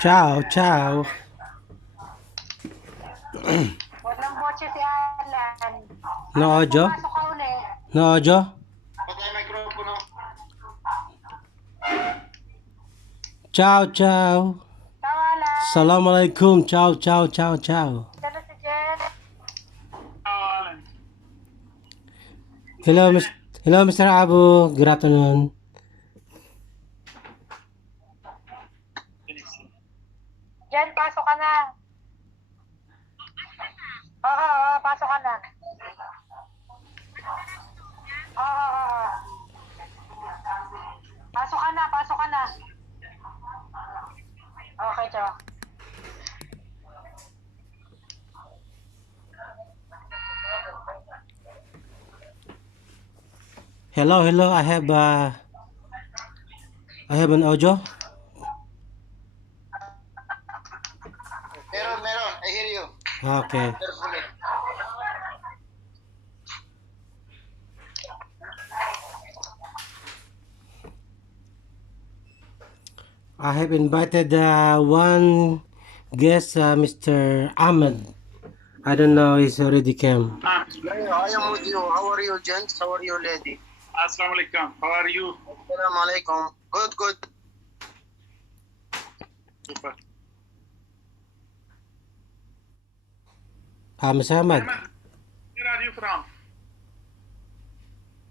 Ciao, ciao. Walang botse si Alan. No Alan, audio? pumasok ka uli. No audio? Patay mikropono. Ciao, ciao. Ciao, Alan. Assalamualaikum. Ciao, ciao, ciao, ciao. Dala si Jen. Ciao, Alan. Hello, Hello, Mr. Abu. Good afternoon. Jen, pasok ka na. Oo, pasok ka na. Oo. Pasok ka na, pasok ka na. Okay, ciao. Hello, hello. I have an audio. Meron. I hear you. Okay. Carefully. I have invited one guest, Mr. Ahmed. I don't know. He's already came. I am with you. How are you, gents? How are you, lady? Assalamu alaikum. How are you? Assalamu alaikum. Good. Super. Mr. Ahmed. Where are you from?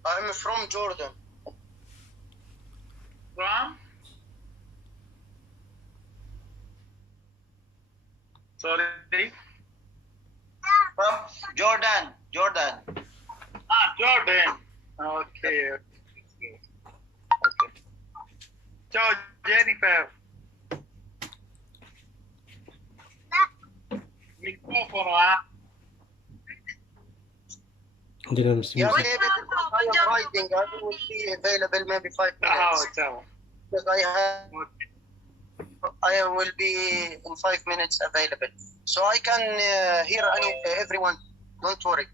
I'm from Jordan. From? Sorry? From Jordan. Jordan. Jordan. Okay. Ciao, Jennifer. Microfono, Hindi na mas- Yeah, maybe I am writing. I will be available maybe 5 minutes. Ciao. Because I will be in 5 minutes available. So I can hear everyone. Don't worry.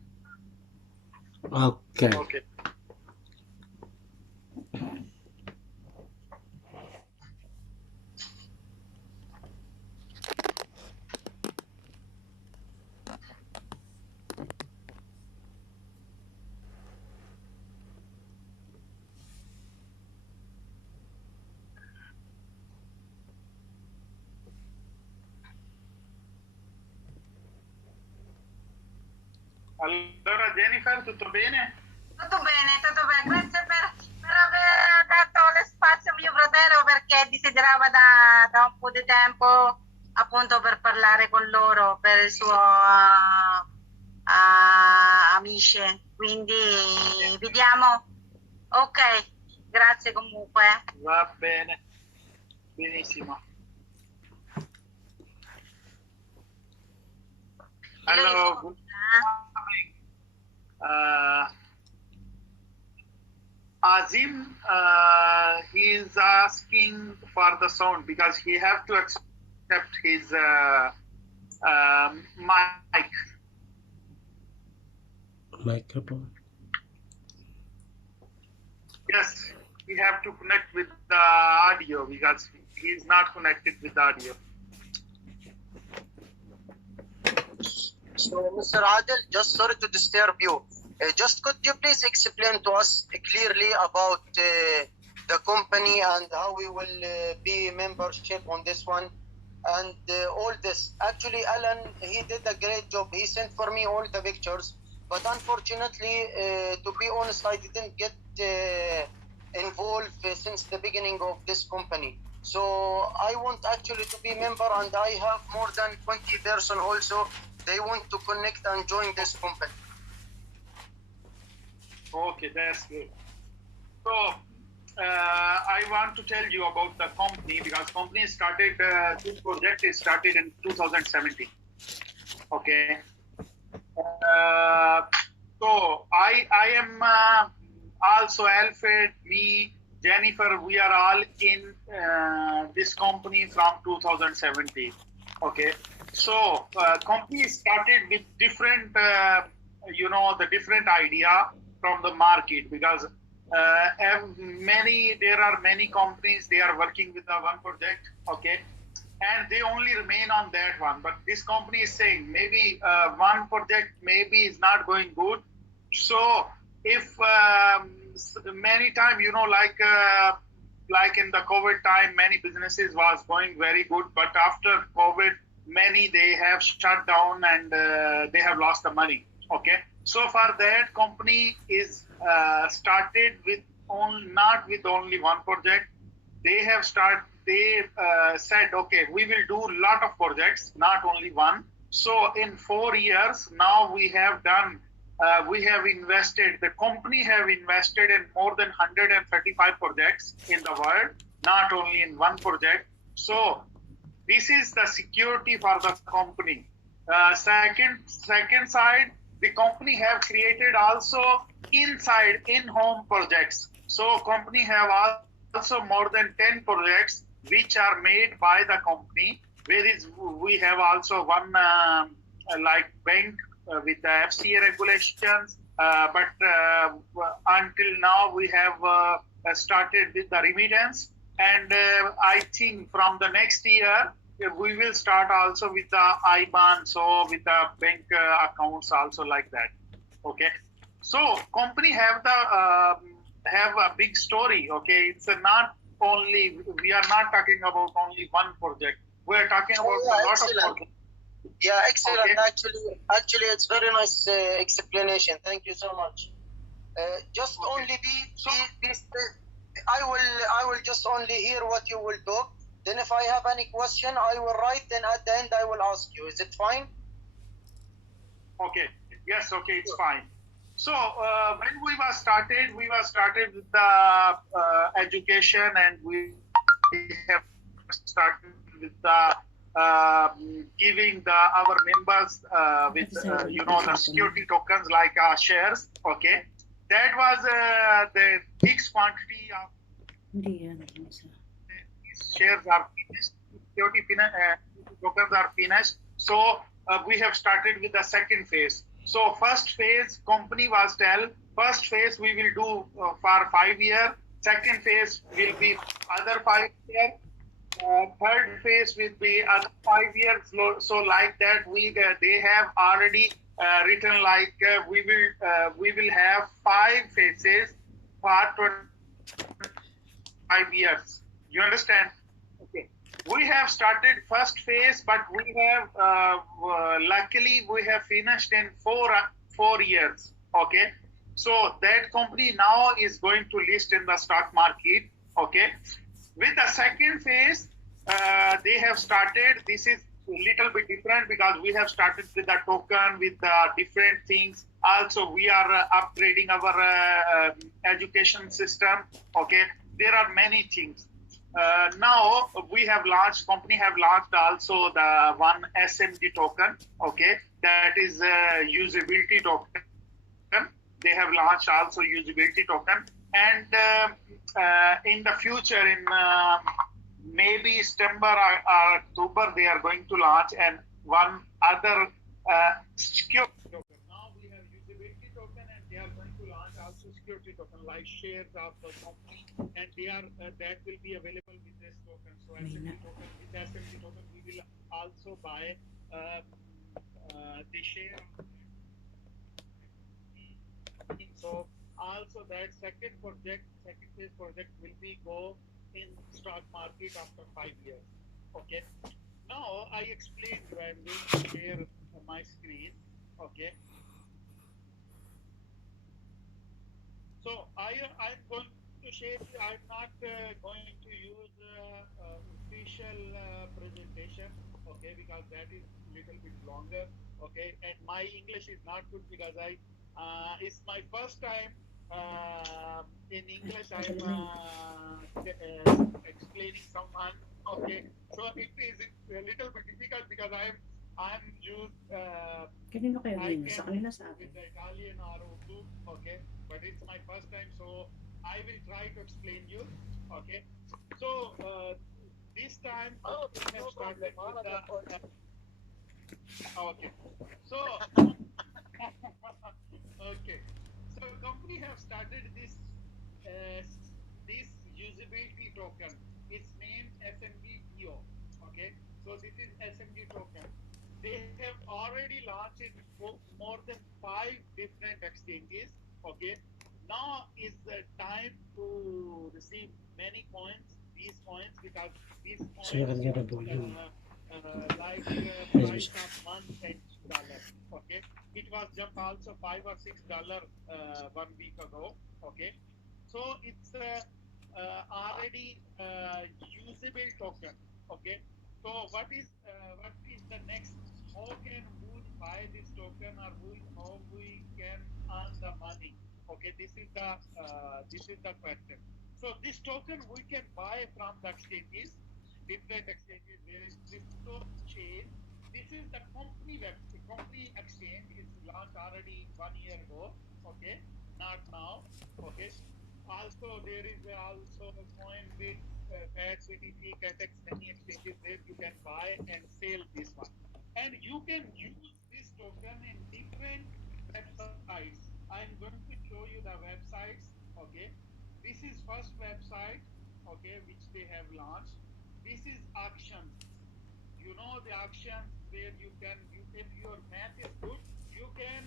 Okay. Okay. Allora Jennifer, tutto bene? Tutto bene. Grazie per aver dato lo spazio a mio fratello perché desiderava da un po' di tempo appunto per parlare con loro, per il suo amici. Quindi vediamo. Ok, grazie comunque. Va bene. Benissimo. Hello. Good morning. Azim, he is asking for the sound because he have to accept his mic. Microphone. Yes, we have to connect with the audio because he is not connected with the audio. So, Mr. Adil, just sorry to disturb you. Just could you please explain to us clearly about the company and how we will be membership on this one and all this. Actually, Alan, he did a great job. He sent for me all the pictures, but unfortunately, to be honest, I didn't get involved since the beginning of this company. So I want actually to be member, and I have more than 20 person also. They want to connect and join this company. Okay, that's good. So I want to tell you about the company because company started, this project is started in 2017. Okay. So I am also Alfred, me, Jennifer, we are all in this company from 2017. Okay. So company started with different, the different idea from the market because there are many companies, they are working with the one project. Okay. and they only remain on that one. But this company is saying maybe one project maybe is not going good. So if many time, like in the COVID time, many businesses was going very good, but after COVID, many they have shut down and they have lost the money. Okay, so for that company is started with not with only one project. They said, okay, we will do a lot of projects, not only one. So in 4 years now we have invested, the company have invested in more than 135 projects in the world, not only in one project. So this is the security for the company. Second side, the company have created also inside in-home projects. So company have also more than 10 projects which are made by the company. We have also one like bank with the FCA regulations, but until now we have started with the remittance, and I think from the next year we will start also with the IBAN, so with the bank accounts also like that. Okay, so company have a big story. Okay, it's not only, we are not talking about only one project. We are talking about a lot of projects. Yeah, excellent. Okay. Actually, it's very nice explanation. Thank you so much. Just Okay. only I will just only hear what you will talk. Then if I have any question, I will write. Then at the end, I will ask you. Is it fine? Okay. Yes. Okay. It's fine. So when we were started with the education, and we have started with the giving our members with the security tokens like shares. Okay, that was the fixed quantity of these shares are finished. Security tokens are finished. So we have started with the second phase. So first phase, company was tell, first phase we will do for 5 years. Second phase will be other 5 years. Third phase will be other 5 years. So like that, they have already written like we will have 5 phases for 25 years. You understand? Okay. We have started first phase, but we have luckily we have finished in 4 years. Okay, so that company now is going to list in the stock market. Okay, with the second phase, they have started. This is a little bit different because we have started with the token, with different things. Also, we are upgrading our education system. Okay, there are many things. Now we have launched, company have launched also the one SMG token. Okay, that is usability token. They have launched also usability token, and in the future, in maybe September or October, they are going to launch and one other security token. Now we have usability token, and they are going to launch also security token like shares of the company, and they are that will be available with this token. So SMG token, with SMG token, we will also buy the share. So also that second phase project will be go in stock market after 5 years. Okay. Now I explained you. I'm going to share my screen. Okay. So I'm going to share. I'm not going to use official presentation. Okay, because that is little bit longer. Okay, and my English is not good because it's my first time in English. I'm explaining someone. Okay, so it is a little bit difficult because I'm used. Kanino kayo I yun? Sa can kanila sa with atin? the Italian or Urdu. Okay, but it's my first time, so I will try to explain you. Okay, so this time we have started with the. Okay, so okay, so company have started this usability token. It's named SMB EO. Okay, So this is SMG token. They have already launched it for more than 5 different exchanges. Okay. Now is the time to receive many coins, these coins, because these So you coins can get a volume. price of $1 cent. Okay. It was jumped also $5 or $6 1 week ago. Okay. So it's already usable token. Okay. So what is the next? How can we buy this token, or how we can earn the money? Okay, this is the question. So this token we can buy from the exchanges, different exchanges. There is crypto chain. This is the company company exchange is launched already 1 year ago. Okay, not now. Okay. Also, there is also CoinBit, BAT, BTC, CATEX, many exchanges where you can buy and sell this one. And you can use this token in different websites. I'm going to show you the websites. Okay. This is first website, okay, which they have launched. This is auctions. You know the auctions where if your math is good, you can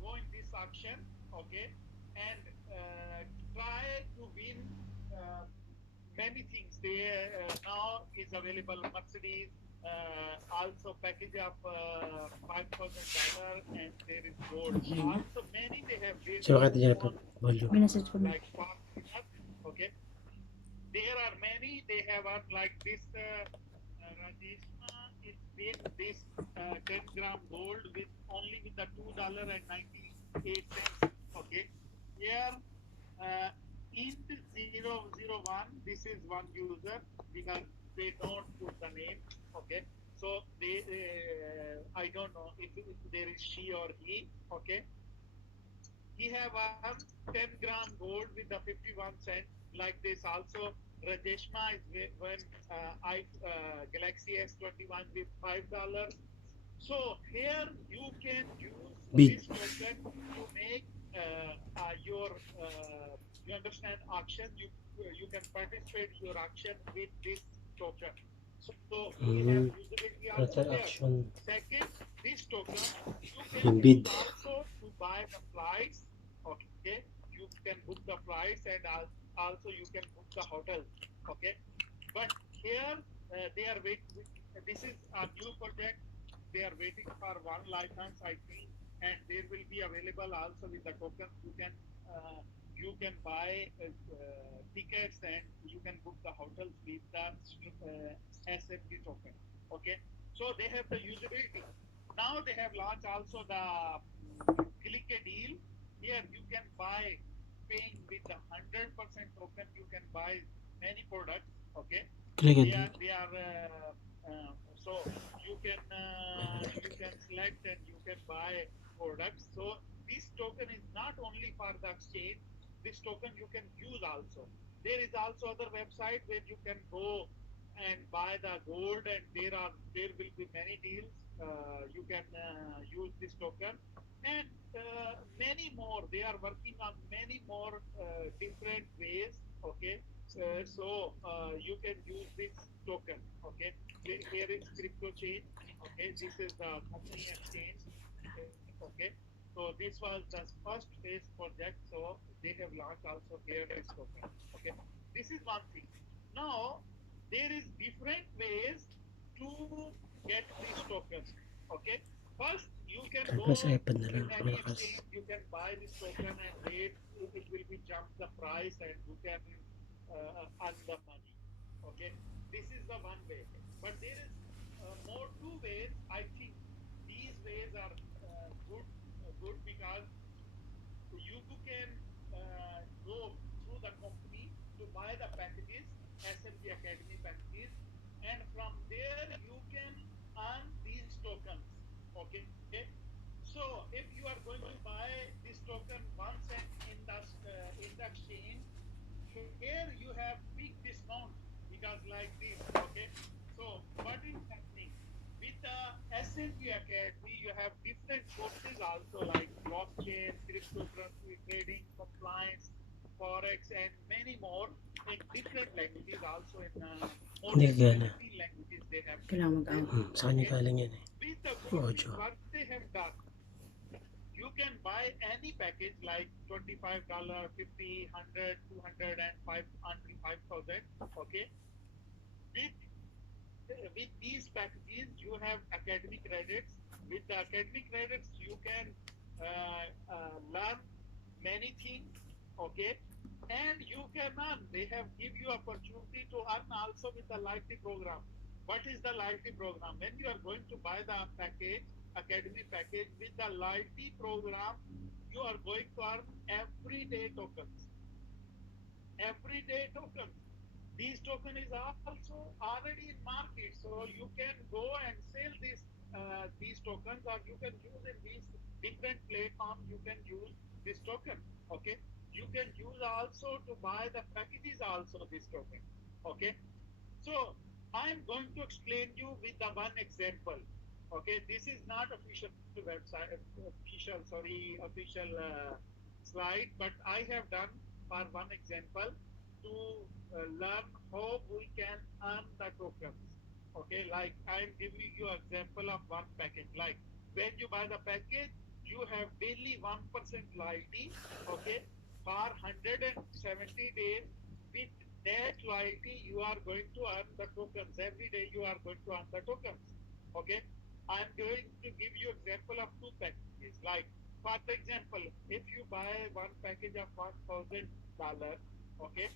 go in this auction, okay, and try to win uh, many things. They now is available Mercedes, also package of $5,000, and there is gold. Also many they have So you can get a on volume. like fast enough, okay. There are many. They have like this Rajeshma. It's been this 10 gram gold with only with the $2.98. Okay, here int 001. This is one user because they don't put the name. Okay, so they I don't know if there is she or he. Okay, he have 10 gram gold with the 51 cent like this. Also Rajeshma is when Galaxy S21 with $5. So here you can use Bid. this token to make your you understand auction. You can participate your auction with this token. So we have usability also Another there. action. Second, this token you can Yung use bid. also to buy the flights. Okay, you can book the flights, and also you can book the hotels. Okay, but here they are waiting. This is a new project. They are waiting for one license, I think, and there will be available also with the tokens. You can buy tickets, and you can book the hotels with the SFT token. Okay, so they have the usability. Now they have launched also the click a deal. Here you can buy, paying with the 100% token. You can buy many products. Okay, Click they it. are they are so you can select and you can buy products. So this token is not only for the exchange. This token you can use also. There is also other website where you can go and buy the gold, and there will be many deals. You can use this token, and many more. They are working on many more different ways. Okay, so you can use this token. Okay, here is crypto chain. Okay, this is the company exchange. Okay, so this was the first phase project. So they have launched also here this token. Okay, this is one thing. Now there is different ways to get these tokens. Okay, first you can Plus go iPad na in lang. any Malakas. exchange. You can buy this token, and wait, it will be jump the price, and you can earn the money. Okay, this is the one way. But there is more two ways. I think these ways are good because you can go through the company to buy the packages, SMG Academy packages, and from there you can earn these tokens. Okay, so if you are going to buy this token 1 cent in the exchange, here you have big discount because like this. Okay, so what is happening with the SMG Academy? You have different courses also like blockchain, cryptocurrency trading, compliance, forex, and many more in different languages. Also in more Hindi than gana. 17 languages they have. Kailangan mag-out. Sa kanya galing yan eh. With the Ocho. what they have done, you can buy any package like $25, 50, 100, 200, and 5,000. Okay. With these packages, you have academic credits. With the academic credits, you can learn many things. Okay. And you can earn. They have give you opportunity to earn also with the Lively program. What is the Lively program? When you are going to buy the package, academic package with the Lively program, you are going to earn everyday tokens. Everyday tokens. These token is also already in market, so you can go and sell these tokens, or you can use in these different platforms. You can use this token. Okay. You can use also to buy the packages also this token. Okay. So I'm going to explain you with the one example. Okay, this is not official website, official slide, but I have done for one example to learn how we can earn the tokens. Okay, like I'm giving you example of one package. Like when you buy the package, you have daily 1% loyalty. Okay, for 170 days. With that loyalty, you are going to earn the tokens. Every day you are going to earn the tokens. Okay. I'm going to give you example of two packages. Like, for example, if you buy one package of $1,000, okay,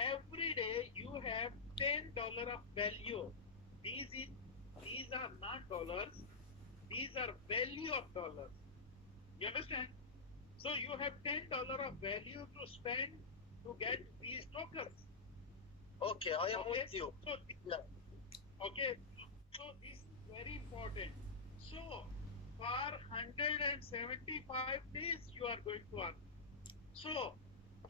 every day you have $10 of value. These are not dollars. These are value of dollars. You understand? So you have $10 of value to spend to get these tokens. Okay, I am Okay. with you. So, Yeah. okay. So this is very important. So for 175 days you are going to earn. So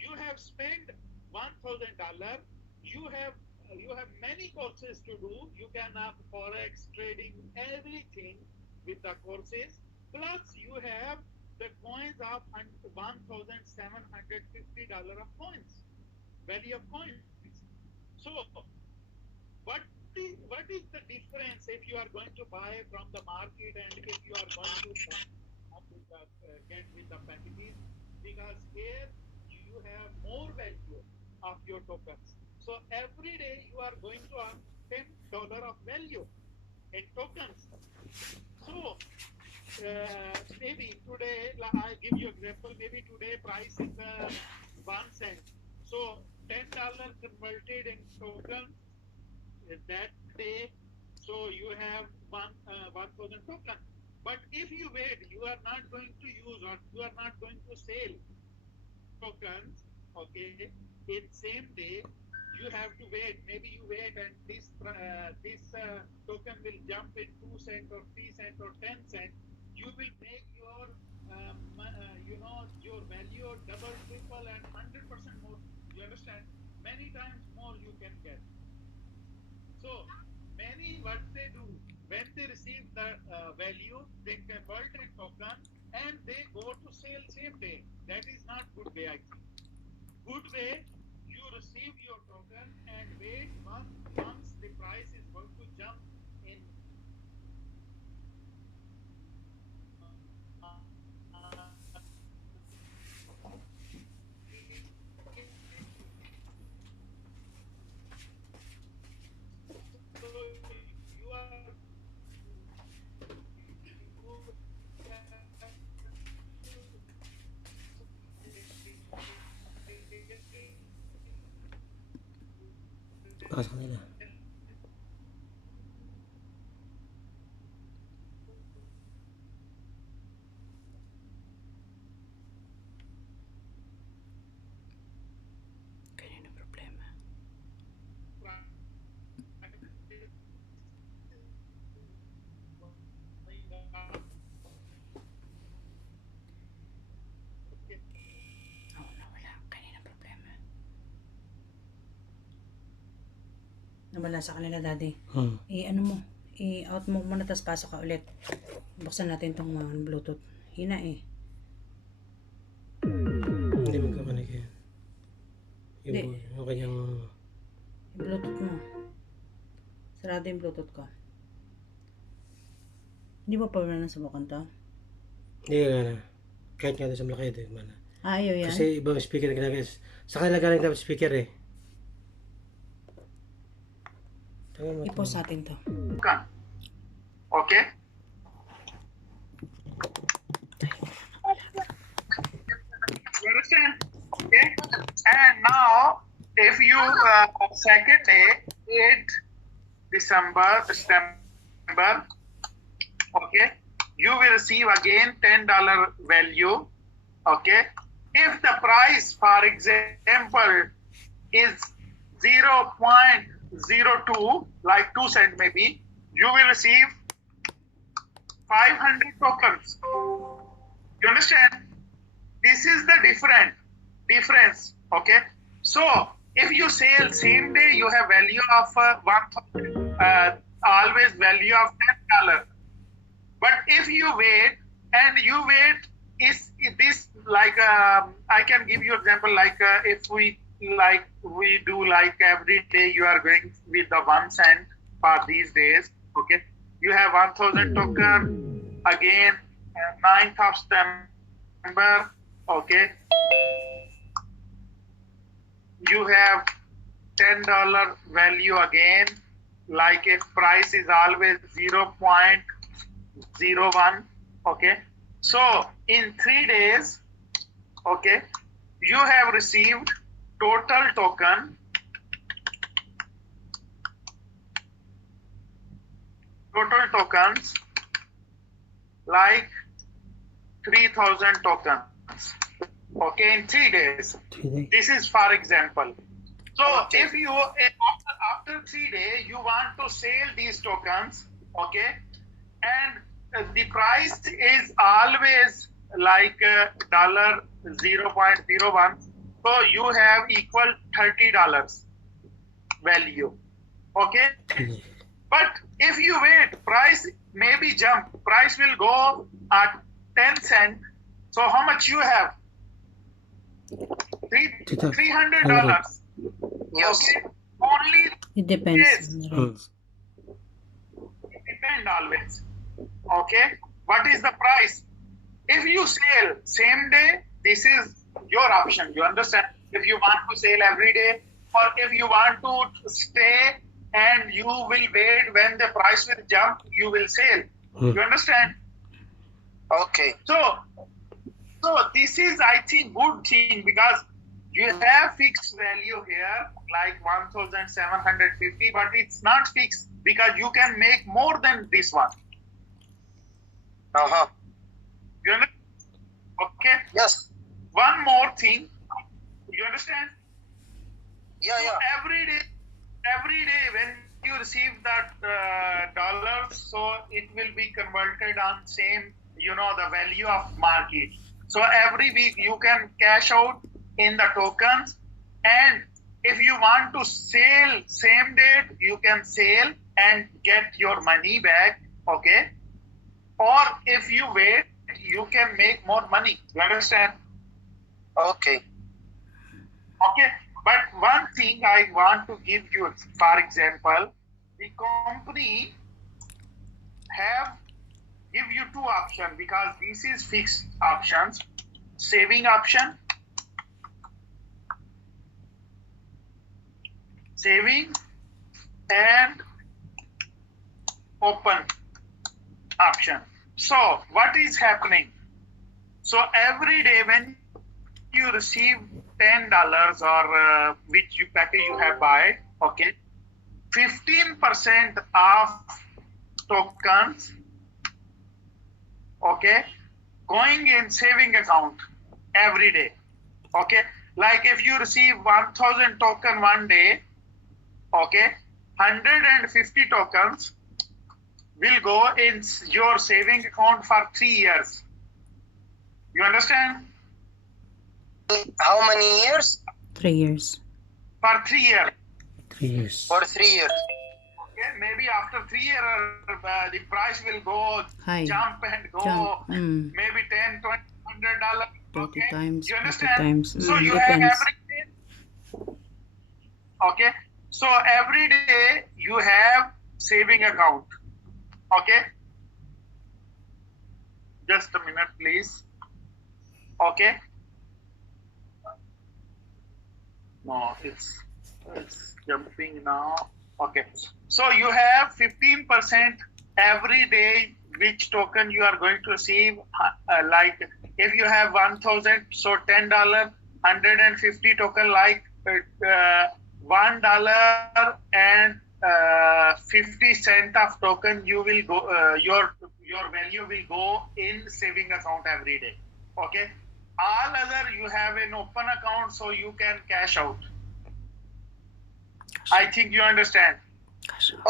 you have spent $1,000. You have many courses to do. You can have forex trading, everything with the courses. Plus you have the coins of $1,750 of coins, value of coins. So what is the difference if you are going to buy from the market and if you are going to get with the packages? Because here you have more value of your tokens. So every day you are going to earn $10 of value in tokens. So maybe today, I give you example. Maybe today price is 1 cent. So $10 converted in tokens that day. So you have 1,000 token. But if you wait, you are not going to use or you are not going to sell tokens. Okay, in same day. You have to wait. Maybe you wait, and this token will jump in 2 cent or 3 cent or 10 cent. You will make your your value double, triple, and 100% more. You understand? Many times more you can get. So many what they do when they receive the value, they convert in token and they go to sale same day. That is not good way, I think. Good way, you receive your token and wait once the price is going to jump in. So you are Para sa kanila. Kanino problema? Oo, nawala. Kanino problema? Nawala sa kanila, Daddy. Ano mo? I-out mo muna, tapos pasok ka ulit. Buksan natin tong Bluetooth. Hina eh. Hindi magkakanig yan. yung kanyang... Yung Bluetooth mo. Sarado yung Bluetooth ko. Hindi mo pa na nasubukan to? Hindi nga na. Kahit nga sa malaki ito. Ayaw yan? Kasi ibang speaker na ginagawa. Sa kanila galing dapat speaker eh. I-pause natin to. Okay. You understand? Okay. And now, if you second day, 8 December, okay, you will receive again $10 value. Okay. If the price, for example, is 0.02, like 2 cents maybe, you will receive 500 tokens. You understand? This is the difference. Okay. So if you sell same day, you have value of 1,000, always value of $10. But if you wait is this like I can give you example like if we do like every day you are going with the 1 cent for these days. Okay. You have 1,000 token again 9th of September. Okay. You have $10 value again, like if price is always 0.01. Okay. So in 3 days, okay, you have received total tokens like 3,000 tokens. Okay, in 3 days. This is for example. So if you after 3 days you want to sell these tokens, okay, and the price is always like $0.01, so you have equal $30 value. Okay. But if you wait, price maybe jump, price will go at 10 cents. So how much you have? $300. Yes. Okay. Only It depends. Yes. on the rates. it depends always. Okay. What is the price? If you sell same day, this is your option. You understand? If you want to sell every day, or if you want to stay and you will wait when the price will jump, you will sell. You understand? Okay. So this is, I think, good thing because you have fixed value here, like 1,750, but it's not fixed because you can make more than this one. Uh-huh. You understand? Okay. Yes. One more thing. You understand? Yeah, So yeah. every day when you receive that dollars, so it will be converted on same, the value of market. So every week you can cash out in the tokens, and if you want to sell same date, you can sell and get your money back. Okay. Or if you wait, you can make more money. You understand? Okay. Okay. But one thing I want to give you, for example, the company give you 2 options because this is fixed options. Saving option, saving, and open option. So what is happening? So every day when you receive $10 or which package you have buy, okay, 15% of tokens, okay, going in saving account every day. Okay, like if you receive 1,000 token one day, okay, 150 tokens will go in your saving account for 3 years. You understand? How many years? 3 years. For 3 years. 3 years. For 3 years. Okay, maybe after 3 years, the price will go High. jump and go Jump. maybe $10, $20, $100. 30 times, You 40 understand? times. So you Depends. have every day Okay. So every day you have saving account. Okay. Just a minute, please. Okay. No, it's jumping now. Okay. So you have 15% every day which token you are going to receive. Like if you have 1,000, so $10, 150 token, like $1 and 50 cent of token, you will go your value will go in saving account every day. Okay. All other you have an open account, so you can cash out. I think you understand.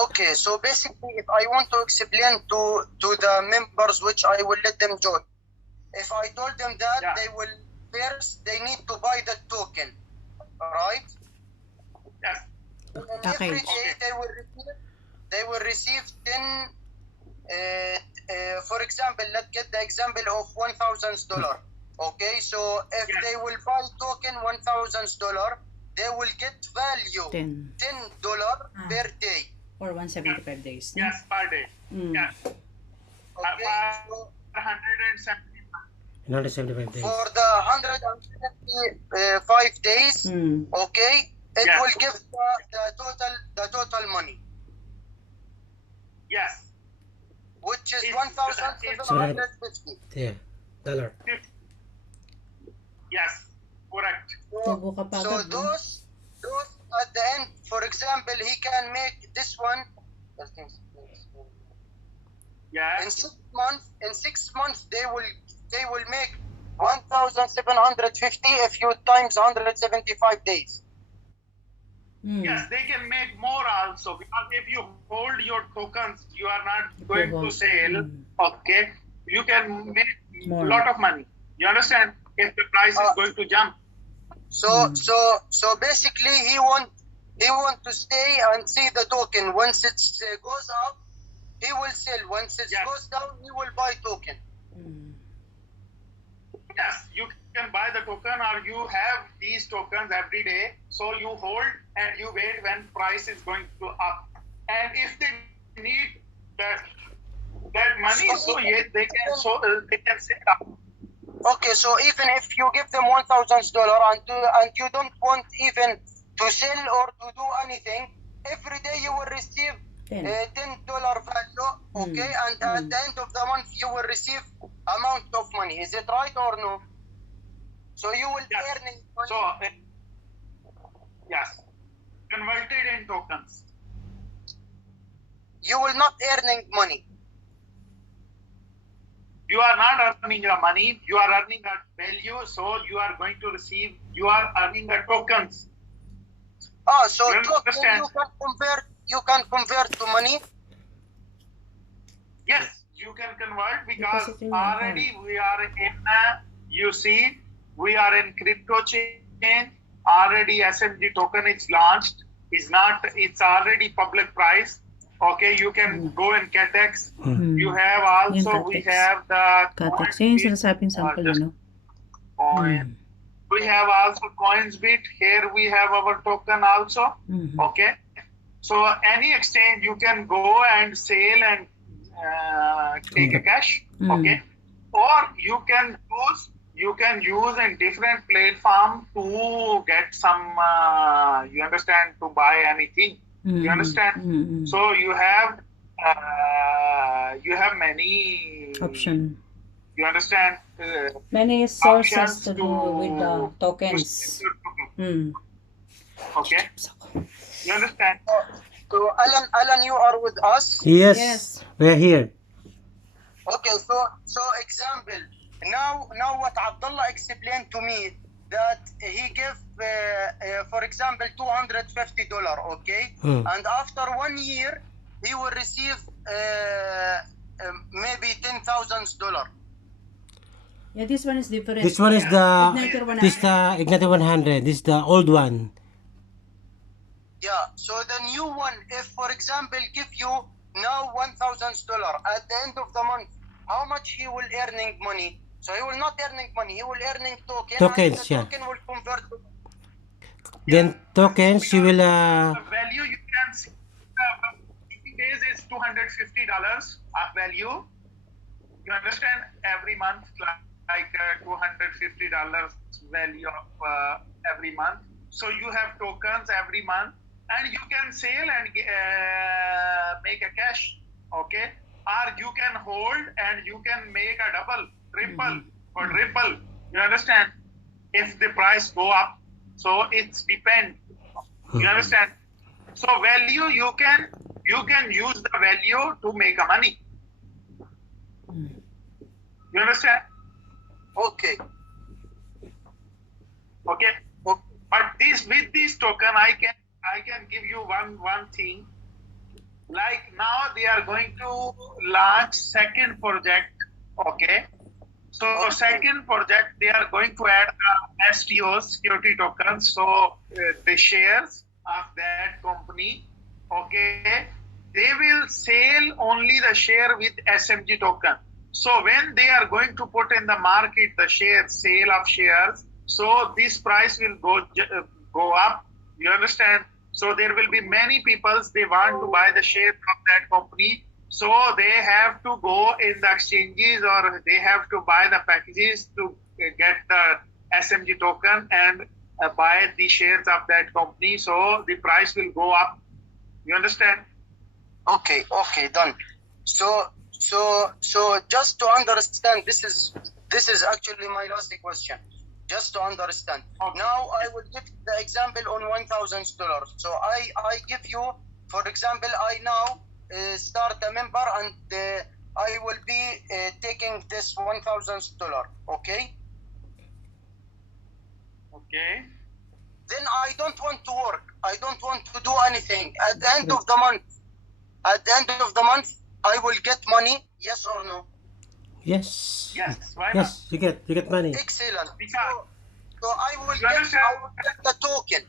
Okay, so basically, if I want to explain to the members, which I will let them join, if I told them that Yeah. they will first, they need to buy the token, right? Yes. And Okay. every day they will receive 10. For example, let's get the example of $1,000. Okay, so if Yes. they will buy token $1,000, they will get value $10. $10 per day. Or 175 days. No? Yes, per day. Mm. Yes. Okay, so 175. 175 days. for the 175 days, Mm. okay, it Yeah. will give the total money, Yes. which is It's- 1,750. Yeah. Dollar. Yes. Correct. Tubo ka pa So agad, no? those at the end, for example, he can make this one Yes. in 6 months. They will make 1,750 if you times 175 days. Mm. Yes, they can make more also, because if you hold your tokens, you are not going to hold. sell. Mm. Okay, you can make More. a lot of money. You understand? If the price is going to jump. So basically, he want to stay and see the token. Once it goes up, he will sell. Once it Yes. goes down, he will buy token. Mm. Yes, you can buy the token, or you have these tokens every day. So you hold and you wait when price is going to up. And if they need that money, so yes, they can sell up. Okay, so even if you give them $1,000 and you don't want even to sell or to do anything, every day you will receive $10 value. Okay, and at the end of the month you will receive amount of money. Is it right or no? So you will Yes. earning money. So yes, converted in tokens. You will not earning money. You are not earning your money, you are earning a value, so you are going to receive, you are earning the tokens. So You token understand? you can convert to money. Yes, you can convert, because Deposit in your already we are in, you see, we are in crypto chain, already SMG token is launched, it's already public price. Okay, you can go in CATEX. Mm. You have also, Yan, we CATEX. have the Catex. Yan yung sinasabing sample, just ano? coin. We have also CoinsBit. Here we have our token also. Mm. Okay. So any exchange you can go and sell and take a cash. Mm. Okay. Or you can use a different platform to get some. You understand, to buy anything. You understand? Mm. So you have many Option. You understand? Many sources Options to do with the tokens. Mm. Okay. You understand? So Alan, you are with us. Yes. Yes. We're here. Okay, so example. Now what Abdullah explained to me, that he gave, for example, $250. Okay, and after 1 year he will receive maybe $10,000. Yeah, this one is different. This one is the Igniter 100. this the Igniter 100. This is the old one. Yeah. So the new one, if for example give you now $1,000 at the end of the month, how much he will earning money? So he will not earning money. He will earning token. Tokens, and the yeah. token will convert to Then tokens you will The value you can see, 60 days is $250 of value. You understand? Every month, like $250 value of every month. So you have tokens every month, and you can sell and make a cash. Okay, or you can hold and you can make a double, triple, quadruple. You understand? If the price go up, so it's depend. You understand? So value you can use the value to make a money. You understand? Okay. Okay. But with this token, I can give you one thing. Like now they are going to launch second project. Okay. So second project, they are going to add STO, security tokens. So the shares of that company, okay, they will sell only the share with SMG token. So when they are going to put in the market the sale of shares, so this price will go up. You understand? So there will be many people, they want to buy the share of that company. So they have to go in the exchanges or they have to buy the packages to get the SMG token and buy the shares of that company. So the price will go up. You understand? Okay, done. So just to understand, this is actually my last question. Just to understand. Okay. Now I will give the example on $1,000. So I give you, for example, I now start a member and I will be taking this $1,000. Okay. Okay. Then I don't want to work. I don't want to do anything. At the end of the month, I will get money. Yes or no? yes. Yes. Why Yes, you get money. Excellent. Because- So I will You understand? get the token.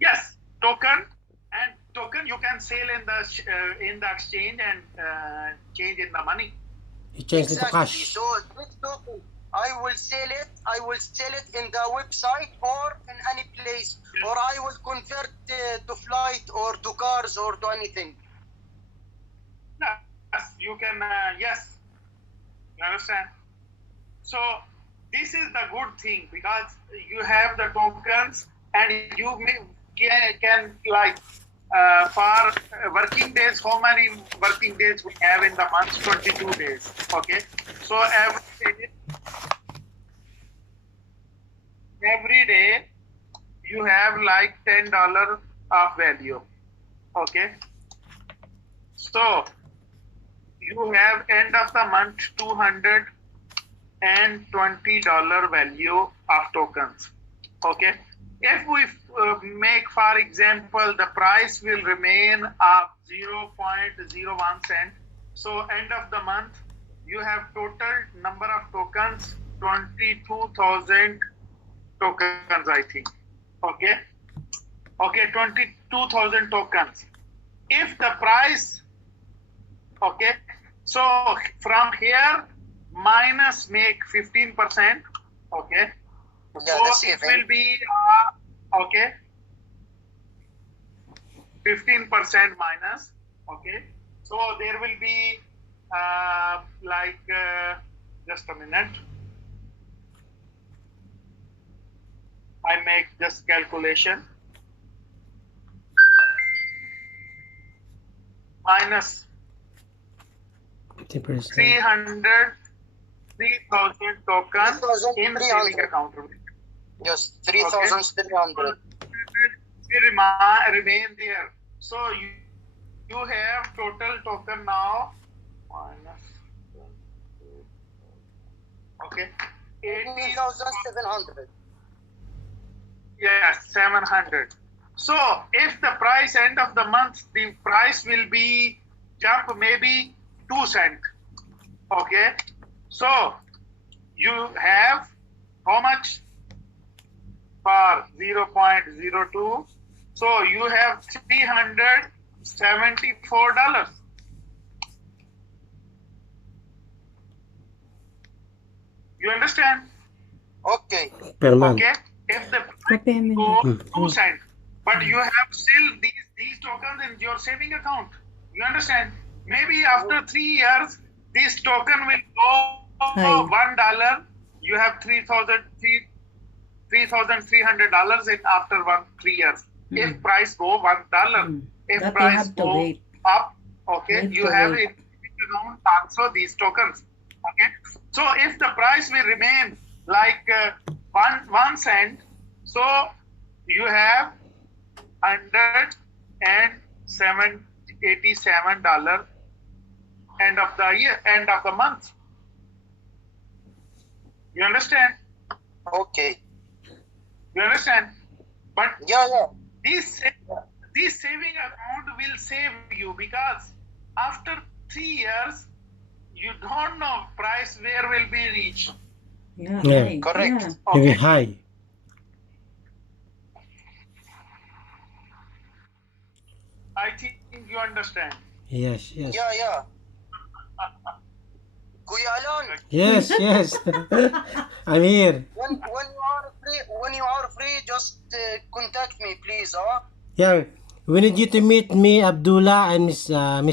Yes, token you can sell in the exchange and change in the money. You change it to Exactly. cash. So this token, I will sell it in the website or in any place, or I will convert to flight or to cars or to anything. Yes, you can. Yes, you understand. So this is the good thing because you have the tokens and you can like for working days. How many working days we have in the month? 22 days. Okay. So every day you have like $10 of value. Okay. So you have end of the month $220 value of tokens. Okay. If we make, for example, the price will remain of 0.01 cent. So end of the month, you have total number of tokens, 22,000 tokens, I think. Okay. Okay, 22,000 tokens. If the price, okay, so from here, minus make 15%, okay. Yeah, So it will be, okay, 15% minus, okay. So there will be just a minute. I make just calculation. Minus 50%. 3,000 tokens in 3,300. saving account. Yes, 3,300. Remain there. So you have total token now minus, okay, 18,700. Yes, 700. So if the price end of the month, the price will be jump maybe 2 cents. Okay. So you have how much for 0.02? So you have $374. You understand? Okay. Per month. Okay. If the For payment. go 2 cents. But you have still these tokens in your saving account. You understand? Maybe after 3 years, this token will go Hi. $1. You have $3,300 in after 3 years. If price go $1, if That you price have to go wait. up, okay, Need you to have wait. it transfer these tokens. Okay, so if the price will remain like 1 cent, so you have $187 end of the year, end of the month. You understand? Okay. You understand? But Yeah. this saving account will save you because after 3 years you don't know price where will be reached. Yeah, Yeah. right. Correct. Yeah. Maybe high. I think you understand. Yes. Yeah. Kuya Alan, Yes. I'm here. when you are free, just contact me, please. Yeah. We need you to meet me, Abdullah, and Miss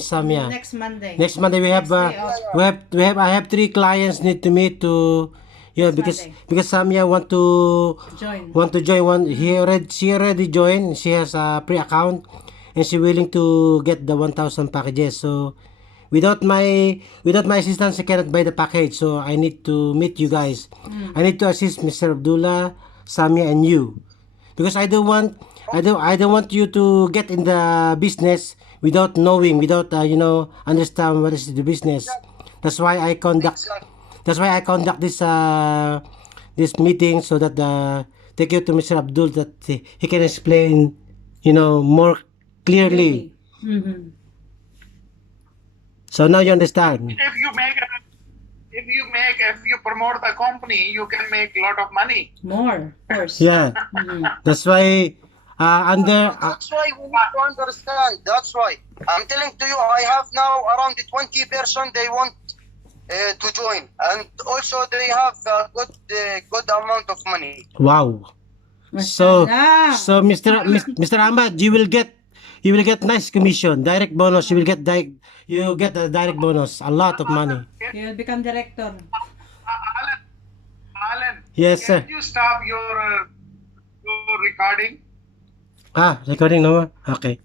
Samia. Next Monday. Next Monday we have Next day off. I have 3 clients need to meet to Next Monday. because Samia want to join one. She already joined. She has a pre-account and she willing to get the 1,000 packages. So without my assistance she cannot buy the package. So I need to meet you guys. I need to assist Mr. Abdullah, Samia, and you because I don't want you to get in the business without knowing, without understand what is the business. That's why I conduct this meeting so that take you to Mr. Abdul that he can explain more clearly. Mm-hmm. So now you understand. If you promote the company, you can make a lot of money. More, of course. Yeah, that's why That's why we need to understand. That's why I'm telling to you, I have now around 20 person they want to join, and also they have a good amount of money. wow. So Mashallah. Mr. Ahmad, you will get nice commission, direct bonus. You get a direct bonus, a lot of money. You will become director. Alan, Yes, sir. can you stop your recording? Recording now. Okay.